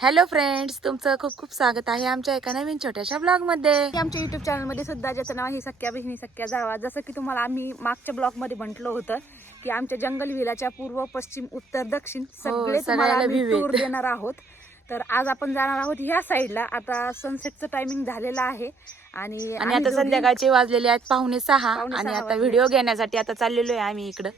Hello friends तुमचं खूप खूप स्वागत आहे आमच्या एका नवीन छोट्याशा ब्लॉगमध्ये आमच्या युट्यूब चॅनलमध्ये सुद्धा ज्याचं नाव आहे सख्या बहिणी सख्या जावा. जसं की तुम्हाला आम्ही मागच्या ब्लॉगमध्ये म्हटलं होतं की आमच्या जंगल विलाच्या पूर्व पश्चिम उत्तर दक्षिण सगळे तुम्हाला view आहेत. टूर देणार आहोत. तर आज आपण जाणार आहोत ह्या साईडला आता सनसेटचं टायमिंग झालेलं आहे आणि आता संध्याकाळचे वाजलेले आहेत पाहुणे सहा आणि आता. व्हिडिओ घेण्यासाठी आता चाललेलो आहे आम्ही इकडं.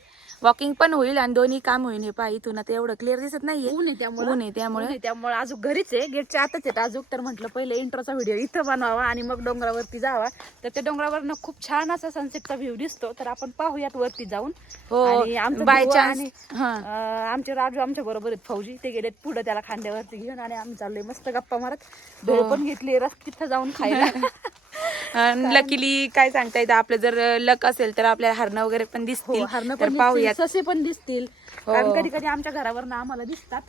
वॉकिंग पण होईल आणि दोन्ही काम होईल हे पहा इथून आता एवढं क्लिअर दिसत नाहीये. ऊन आहे त्यामुळे. ऊन आहे त्यामुळे. त्यामुळे. अजून घरीच आहे. गेटच्या आतच आहे अजून तर म्हटलं पहिले इंट्रोचा व्हिडिओ इथं बनवावा आणि मग डोंगरावरती जावा. तर त्या डोंगरावरनं खूप छान असा सनसेटचा व्ह्यू दिसतो. तर आपण पाहूयात वरती जाऊन. हो बाय चान्स आमचे राजू आमच्या बरोबर आहेत. फौजी ते गेलेत पुढे त्याला खांद्यावरती घेऊन आणि आम्ही चाललोय. मस्त गप्पा मारत. भेळ हो. पण घेतली रस तिथं जाऊन खायला. लकीली काय सांगता येतं आपलं जर लक असेल तर आपल्याला हरणं वगैरे पण हो दिसतील. हरणं तर पण पाहूयात. दिसतील, ससे पण दिसतील. हो. कारण कधी कधी आमच्या घरावर ना आम्हाला दिसतात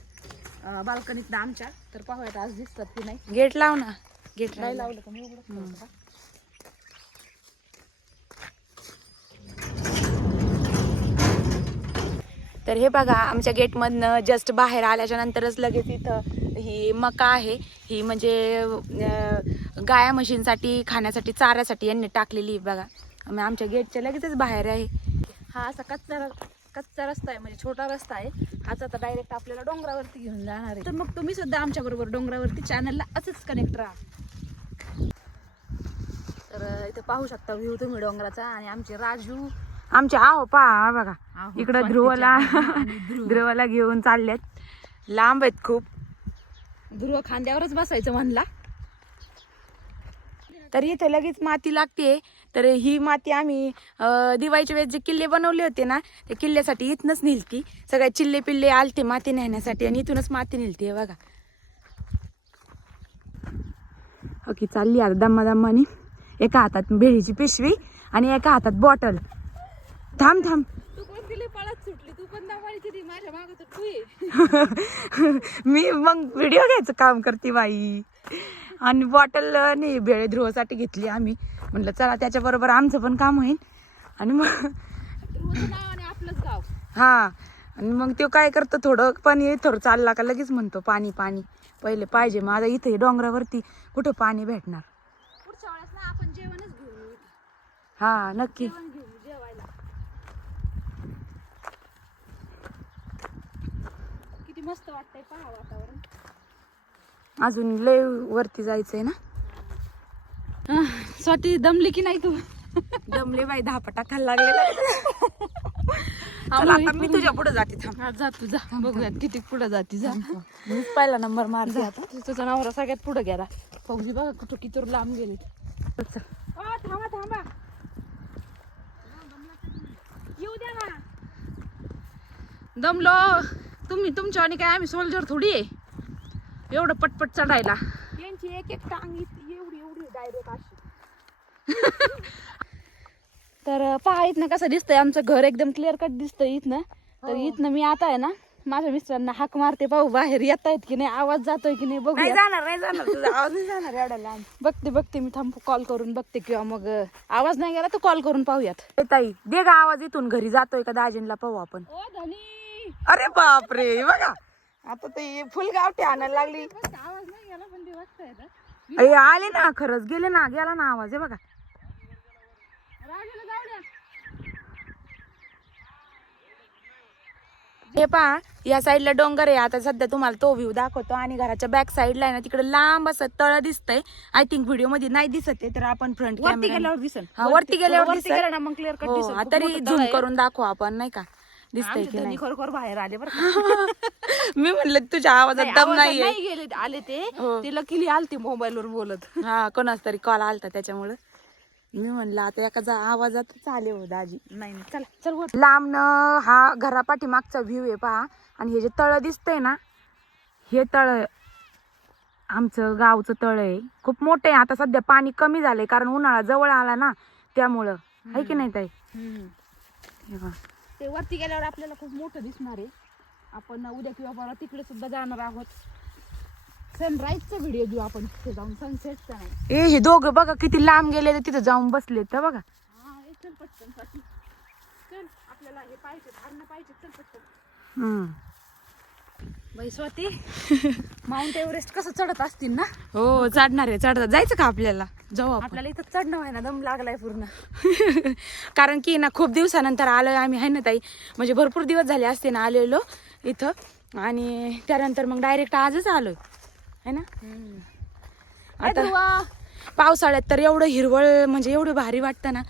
बाल्कनीत आमच्या. तर पाहूयात आज दिसतात की नाही. गेट लाव ना. गेट नाही लाव लावलं का? मी का? तर हे बघा आमच्या गेटमधनं जस्ट बाहेर आल्याच्या नंतरच लगेच इथं ही मका आहे. ही म्हणजे अं, गाया म्हशींसाठी खाण्यासाठी चाऱ्यासाठी यांनी टाकलेली बघा. आम्ही आमच्या गेटच्या लगेचच बाहेर आहे. हा असा कच्चा कच्चा रस्ता आहे म्हणजे छोटा रस्ता आहे. हाच आता डायरेक्ट आपल्याला डोंगरावरती घेऊन जाणार आहे. तर मग तुम्ही सुद्धा आमच्या बरोबर डोंगरावरती चॅनलला असंच कनेक्ट राहा. तर इथं पाहू शकता व्ह्यू तुम्ही डोंगराचा आणि आमचे राजू आमच्या आहो पा बघा. इकडं ध्रुवला. ध्रुवला घेऊन चालल्यात. लांब आहेत खूप. ध्रुव खांद्यावरच बसायचं म्हणला. तर इथे लगेच माती लागते. तर ही माती आम्ही दिवाळीच्या वेळेस जे किल्ले बनवले होते ना त्या किल्ल्यासाठी इथनच नेलती. सगळ्या चिल्ले पिल्ले आलते माती नेण्यासाठी आणि इथूनच माती नेलती हे बघा. ओके चालली आता दम्मा दम्मानी एका हातात भेळीची पिशवी आणि एका हातात बॉटल. थांब थांब. मी मग व्हिडिओ घ्यायचं काम करते बाई. आणि बॉटल नाही भेळ ध्रुवासाठी घेतली आम्ही. म्हटलं चला त्याच्याबरोबर आमचं पण काम होईल. आणि मग हा आणि मग तो काय करतो थोडं पाणी थोडं चालला का लगेच म्हणतो पाणी पाणी पहिले पाहिजे आता इथे डोंगरावरती कुठं पाणी भेटणार. हा नक्की. किती मस्त वाटतंय पहा वातावरण. अजून लय वरती जायचंय ना? स्वाती दमली की नाही तू? दमले बाई दहा पटाखायला लागलेला चला, आता मी तुझ्या पुढे जाते थांब. जा तू जा. बघूयात किती पुढे जाती जा. मीच पहिला नंबर मारते आता. तुझा नवरा सगळ्यात पुढे गेला. फौजी बघा कुठं किती लांब गेले. थांबा थांबा. येऊ द्या ना. दमलो. तुम्ही तुमच्या आणि काय आम्ही सोल्जर थोडी आहे? एवढं पटपट चढायला. यांची एक एक टांग एवढी एवढी डायरेक्ट अशी. तर पहा इथनं कसं दिसतंय. आमचं घर एकदम क्लिअर कट दिसतंय इथनं. तर इथनं मी आता आहे ना माझ्या मिस्टरांना हाक मारते पाहू बाहेर येत आहेत की नाही? आवाज जातोय की नाही? बघू जाणार नाही जाणार. तुझा आवाज नाही जाणार एवढा लांब. बघते बघते मी थांब कॉल करून बघते किंवा मग आवाज नाही गेला तर कॉल करून पाहूयात. ए ताई दे गा आवाज इथून घरी. जातोय का दाजींला पाहू आपण. अरे बापरे हे बघा. आता ते फुल गावठी आणायला लागली. आवाज नाही गेला पण ते वाटतंय अरे आले ना खरंच गेले ना गेला ना आवाज हे बघा. राजूला जाऊ द्या. हे पहा या साईडला डोंगर आहे. आता सध्या तुम्हाला तो व्ह्यू दाखवतो आणि घराच्या बॅक साईडला आहे ना तिकडे लांब असं तळ दिसतंय. आय थिंक व्हिडिओमध्ये नाही दिसत आहे तर आपण फ्रंट वरती गेल्यावर दिसेल. हा, वरती गेल्यावर दिसेल. गेलं ना मग क्लिअर कट हो दिसेल. खूप तरी मोठं तळ झूम आहे. करून दाखवू आपण नाही का? दिसतंय आमचे की धनी नाही? खरोखर बाहेर आले बरं का. मी म्हणलं तुझ्या आवाजात नाही, दम आवाजात नाहीये. नाही गेले आले ते. हो. ते लकीली आलते मोबाईल वर बोलत. हा कोणाच तरी कॉल आलता त्याच्यामुळं. मी म्हणलं आता एका आवाजातच आले हो दाजी. नाही नाही, चला चल वर लांबनं हा घरापाठीमागचा व्ह्यू आहे पहा. आणि हे जे तळ दिसतंय ना हे तळ आमचं गावचं तळ आहे. खूप मोठं आहे. आता सध्या पाणी कमी झालंय. कारण उन्हाळा जवळ आला ना त्यामुळं. आहे की नाही ताई? हे पहा. ते वरती गेल्यावर आपल्याला खूप मोठं दिसणार आहे. आपण उद्या किंवा परवा तिकडे सुद्धा जाणार आहोत. सनराईजचा व्हिडिओ घेऊ आपण तिथे जाऊन. सनसेटचा नाही. ए हे दोघं बघा किती लांब गेले तिथं जाऊन बसले तर बघा. हा हे चल पटकनसाठी चल आपल्याला हे पाहिजे धारणं पाहिजे चल पटकन. हम्म. बाई स्वाती माउंट एव्हरेस्ट कसं चढत असतील ना? हो चढणार आहे चढतात जायचं का आपल्याला? जाऊ आपण. आपल्याला इथं चढणं व्हाय ना दम लागलाय पूर्ण. कारण की ना खूप दिवसानंतर आलोय आम्ही आहे ना ताई? म्हणजे भरपूर दिवस झाले असते ना आलेलो इथं. आणि त्यानंतर मग डायरेक्ट आजच आलोय. है ना? आता पावसाळ्यात तर एवढं हिरवळ म्हणजे एवढं भारी वाटतं ना.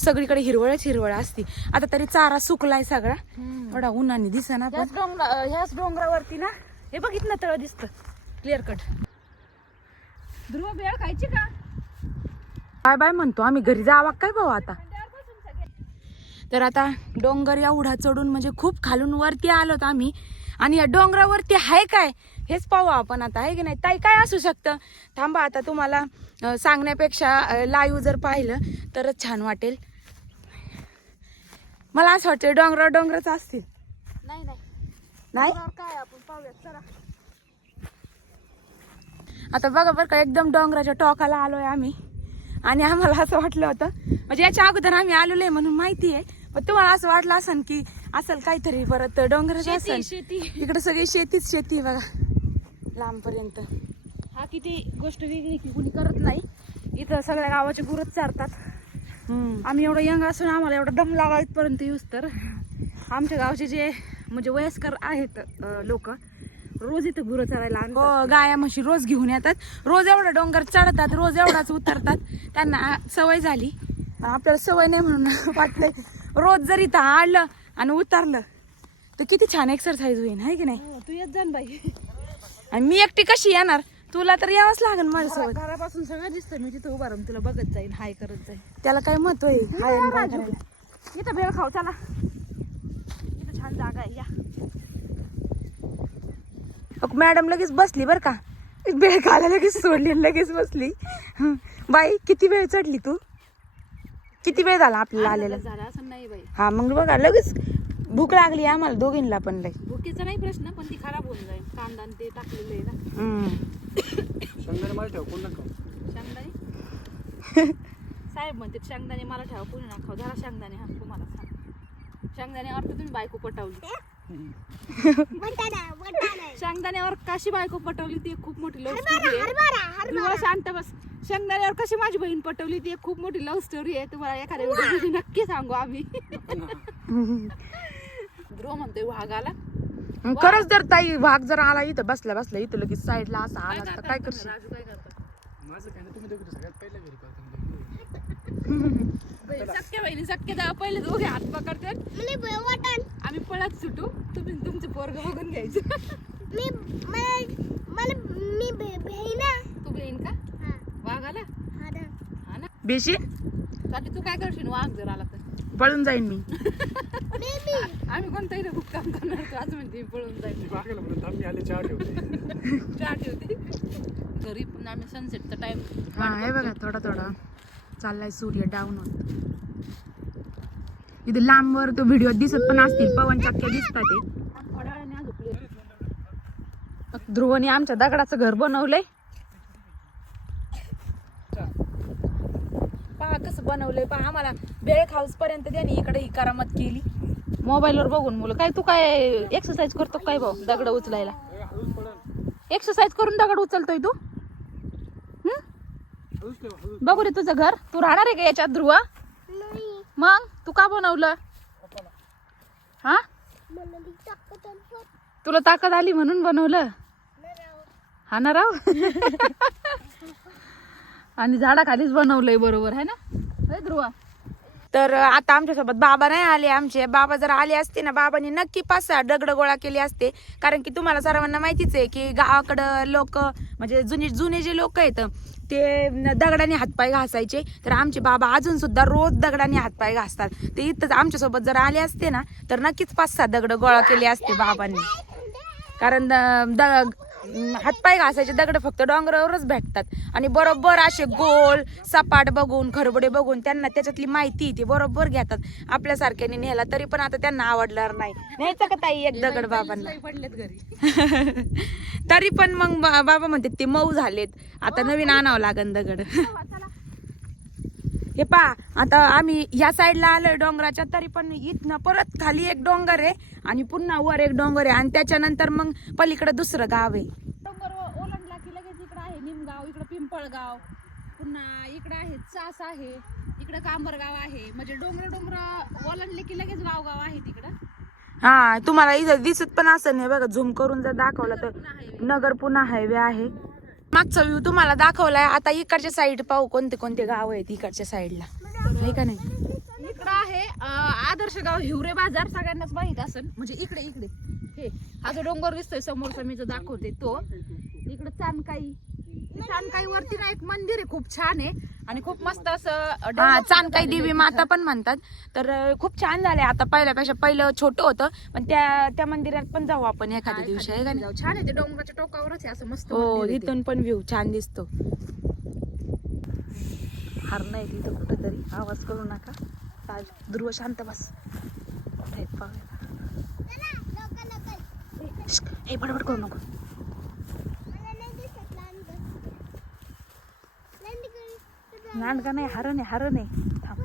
सगळीकडे हिरवळच हिरवळ असती. आता तरी चारा सुकलाय सगळा. एवढा उन्हाने दिसना पण. ह्याच डोंगरा ह्याच डोंगरावरती ना हे बघितलं तळ दिसतं. क्लिअर कट ध्रुव बेळ खायची का? बाय बाय म्हणतो आम्ही घरी. जावा काय भाऊ आता? तर आता डोंगर एवढा चढून म्हणजे खूप खालून वरती आलोत आम्ही. आणि या डोंगरावरती आहे काय? हेच पाहू आपण आता. आहे की नाही? ताई काय असू शकतं? थांबा आता तुम्हाला सांगण्यापेक्षा लाईव्ह जर पाहिलं तरच छान वाटेल. मला असं वाटतं डोंगरावर डोंगरच असतील. नाही नाही. नाही? डोंगरावर काय आपण चला. आता बघा बरं का एकदम डोंगराच्या टोकाला आलोय आम्ही. आणि आम्हाला असं वाटलं होतं म्हणजे याच्या अगोदर आम्ही आलेलो आहे म्हणून माहिती आहे. पण तुम्हाला असं वाटलं असेल की असेल काहीतरी परत डोंगराचं शेती असेल. शेती. इकडे सगळी शेतीच शेती आहे बघा लांबपर्यंत. हा किती गोष्ट वेगळी की कुणी करत नाही. इथं सगळ्या गावाचे गुरच चारतात. आम्ही एवढं यंग असून आम्हाला एवढं दम लावा इथपर्यंत येऊस तर. आमच्या गावचे जे म्हणजे वयस्कर आहेत लोक रोज इथं गुरं चरायला हो गाया म्हशी रोज घेऊन येतात. रोज एवढा डोंगर चढतात रोज एवढाच उतरतात. त्यांना सवय झाली. आपल्याला सवय नाही म्हणून वाटतंय. रोज जर इथं आलं आणि उतरलं तर किती छान एक्सरसाइज होईल आहे की नाही? हो, तू येत जा ना बाई. आणि मी एकटी कशी येणार? तुला तर यावंच लागेल माझ्यासोबत. घरापासून सगळं दिसतं मी तिथं उभा राहून तुला बघत जाईन हाय करत जाईन. त्याला काय महत्त्व आहे? हाय आणि काय. करायला. इथं भेळ खाऊ चला. इथं छान जागा आहे या. अग, मॅडम लगेच बसली बर का. बेळ खायला लगेच सोडली आणि लगेच बसली. हं. बाई किती वेळ चढली तू? किती वेळ झाला आपल्याला आलेला? झाला असं नाही बाई. हा मग बघा लगेच भूक लागली आम्हाला दोघींना पण लय. भुकेचा नाही प्रश्न पण ती खराब होऊन जाईल. कांदा आणि ते टाकलेलं आहे ना. हम्म. शेंगदाणे मला ठेव कोण नको शेंगदाणे? साहेब म्हणते शेंगदाणे मला ठेवा कोणी ना खाऊ. जरा शेंगदाणे हा तुम्हाला सांग. शेंगदाण्यावर तर तुम्ही बायको पटवली. शेंगदाण्यावर कशी बायको पटवली ती एक खूप मोठी लव्ह स्टोरी आहे. तुम्हाला शांत बस. शेंगदाण्यावर कशी माझी बहीण पटवली ती एक खूप मोठी लव्ह स्टोरी आहे. तुम्हाला एखाद्या व्हिडिओ नक्की सांगू आम्ही. ध्रुव म्हणतोय वाघ आला. मग खरंच जर ताई भाग जर आला इथं बसल्या बसल्या इथं लगेच साईडला असा आला तर काय करशील? राजू काय करतो माझं काय नाही तुम्ही दोघं सगळ्यात पहिल्या घरी पाहतो सख्या बहिणी सख्या जावा पहिले दोघे हात पकडतात. आम्ही पळत सुटू. तुम्ही तुमचं पोरग बघून घ्यायचं. तू बहीण का? वाघ आला हा ना. बेशी? तू काय करशील? वाघ जर आला तर. पळून जाईन मी. आम्ही कोणतंही ना खूप काम करणार तू आज म्हणते मी पळून जाईल बागेला म्हणून थांब मी आले चहा ठेवते. चहा ठेवते. घरी पण आम्ही सनसेटचा टाइम हा हे बघा थोडा थोडा. चाललाय सूर्य डाऊन होत इथे लांबवर तो व्हिडिओ दिसत पण असतील पवन चक्क्या दिसतात ते. ध्रुवने आमच्या दगडाचं घर बनवलंय. पहा कसं बनवलंय पहा आम्हाला बेळ हाऊस पर्यंत त्याने इकडे ही करामत केली. मोबाईलवर बघून मुलं. काय तू काय एक्सरसाइज करतो काय भाऊ? दगड उचलायला. एक्सरसाइज करून दगड उचलतोय तू? बघू रे तुझं घर. तू राहणार आहे का याच्यात ध्रुवा? मग? तू का बनवलं? हा? तुला ताकद आली म्हणून बनवलं? हा ना राव? आणि झाडाखालीच बनवलंय बरोबर आहे ना? ध्रुवा? तर आता आमच्यासोबत बाबा नाही आले आमचे. बाबा जर आले असते ना बाबांनी नक्की पाच सहा दगड गोळा केले असते. कारण की तुम्हाला सर्वांना माहितीच आहे की गावाकडं लोक म्हणजे जुने जुने जे लोक आहेत ते दगडाने हातपाय घासायचे. तर आमचे बाबा अजून सुद्धा रोज दगडाने हातपाय घासतात. ते इथंच आमच्यासोबत जर आले असते ना तर नक्कीच पाच सहा दगड गोळा केले असते बाबांनी. कारण द- द- हातपाय घासायचे दगड फक्त डोंगरावरच भेटतात. आणि बरोबर असे गोल सपाट बघून खरबडे बघून त्यांना त्याच्यातली माहिती ती बरोबर घेतात. आपल्यासारख्याने नेला तरी पण आता त्यांना आवडणार नाही. न्यायचं का ताई एक दगड बाबांना? तरी पण मग बाबा म्हणतात ते मऊ झालेत. आता नवीन आणावं लागन दगड. हे पा आता आम्ही या साईडला आलोय डोंगराच्या तरी पण इथनं परत खाली एक डोंगर आहे आणि पुन्हा वर एक डोंगर आहे. आणि त्याच्यानंतर मग पलीकडे दुसरं गाव आहे. डोंगर ओलांडला की लगेच इकडं आहे निमगाव इकडं पिंपळगाव पुन्हा इकडं आहे चास आहे इकडं कांबरगाव आहे. म्हणजे डोंगर डोंगर ओलांडले की लगेच गाव गाव आहे तिकडं. हा तुम्हाला इथं दिसत पण असं नाही बघा. झूम करून जर दाखवलं तर नगर पुन्हा हायवे आहे. मागचा व्ह्यू तुम्हाला दाखवलाय. आता इकडच्या साईड पाहू कोणते कोणते गाव आहेत इकडच्या साईडला आहे का नाही? इकडं आहे आदर्श गाव हिवरे बाजार. सगळ्यांनाच माहीत असेल. म्हणजे इकडे इकडे. हे हा जो डोंगर दिसतोय समोरचा मी जो दाखवते तो. इकडे चांदकाई चांदकाई वरती ना एक मंदिर आहे खूप छान आहे. आणि खूप मस्त असं हा झालेलं देवी माता. पण म्हणतात. तर खूप छान झाले आता. पहिल्यापेक्षा पहिलं छोटं होतं पण त्या त्या मंदिरात पण जाऊ आपण एखाद्या दिवशी आहे का नाही. छान आहे ते डोंगराच्या टोकावरच आहे असं मस्त हो. इथून पण व्ह्यू छान दिसतो. हार नाही तिथं कुठंतरी. आवाज करू नका. चाल ध्रुव शांत बस. कुठे आहेत पाहूया. हे बडबड करू नको. नाही हरण आहे हरण. आहे थांब.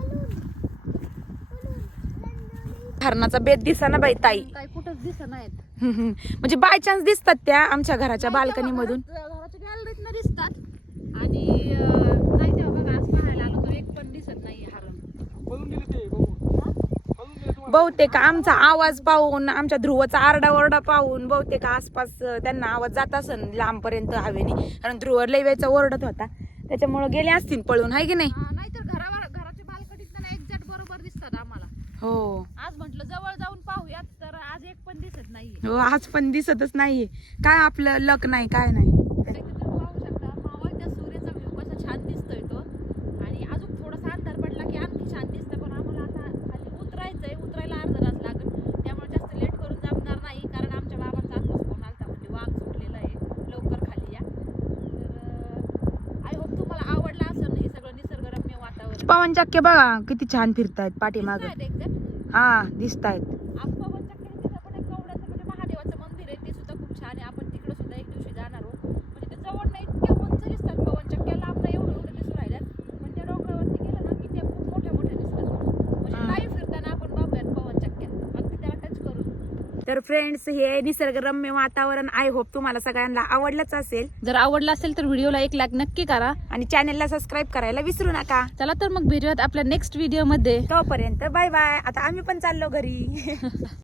हरणाचा बेत दिसा ना बाई ताई. काय कुठंच दिसत नाहीत. म्हणजे बाय चान्स दिसतात त्या आमच्या घराच्या बाल्कनी मधून घराच्या गॅलरीत दिसतात. आणि अं, नाही तेव्हा बघा आज पाहायला आलो तर एक पण दिसत नाही हरण. पळून गेले ते बघू पळून गेले तुम्हाला. बहुतेक आमचा आवाज पाहून आमच्या ध्रुवचा आरडाओरडा पाहून बहुतेक आसपास अं, त्यांना आवाज जात असन लांबपर्यंत हवेने. कारण ध्रुव लय वेळचा ओरडत होता. त्याच्यामुळे गेले असतील पळून हाय की नाही? नाहीतर घरावर घराच्या बाल्कनीत ना एक्झॅक्ट बरोबर दिसतात आम्हाला. हो. आज म्हटलं जवळ जाऊन पाहूयात तर आज एक पण दिसत नाहीये. हो आज पण दिसतच नाहीये. काय आपलं लक नाही काय नाही. पाहू शकता सूर्याचा व्ह्यू कसा छान दिसतोय तो. आणि अजून थोडासा अंधार पडला की आणखी छान दिसतं पण आम्हाला आता खाली उतरायचंय उतरायला अर्धा तास लागेल त्यामुळे जास्त लेट करून जमणार नाही कारण आमच्या बाबांचा आत्ताच फोन आलता म्हणजे वाघ सुटलेला आहे लवकर खाली या तर आय होप तुम्हाला आवडलं असेल हे सगळं निसर्गरम्य वातावरण पवन चक्के बघा किती छान फिरतायत पाठीमाग. हा दिसतायत आज पवनचक्की तिथं पण एक कवड्याचं म्हणजे महादेवाचं मंदिर आहे ते सुद्धा खूप छान आहे आपण तिकडे सुद्धा एक दिवशी जाणार आहोत म्हणजे ते जवळ नाही इतके उंच दिसतात पवनचक्क्या लांब नाही एवढं एवढं दिसून राहिल्यात पण त्या डोंगरावरती गेलं ना की ते खूप मोठ्या मोठ्या दिसतात म्हणजे हा. लाईव्ह फिरताना आपण बघूयात पवनचक्क्या अगदी त्याला टच करून तर फ्रेंड्स हे निसर्गरम्य वातावरण आय होप तुम्हाला सगळ्यांना आवडलंच असेल. जर आवडला असेल तर व्हिडिओला एक लाईक नक्की करा. आणि चॅनलला सबस्क्राईब करायला विसरू नका. चला तर मग भेटूयात आपल्या नेक्स्ट व्हिडिओमध्ये तोपर्यंत बाय बाय आता आम्ही पण चाललो घरी.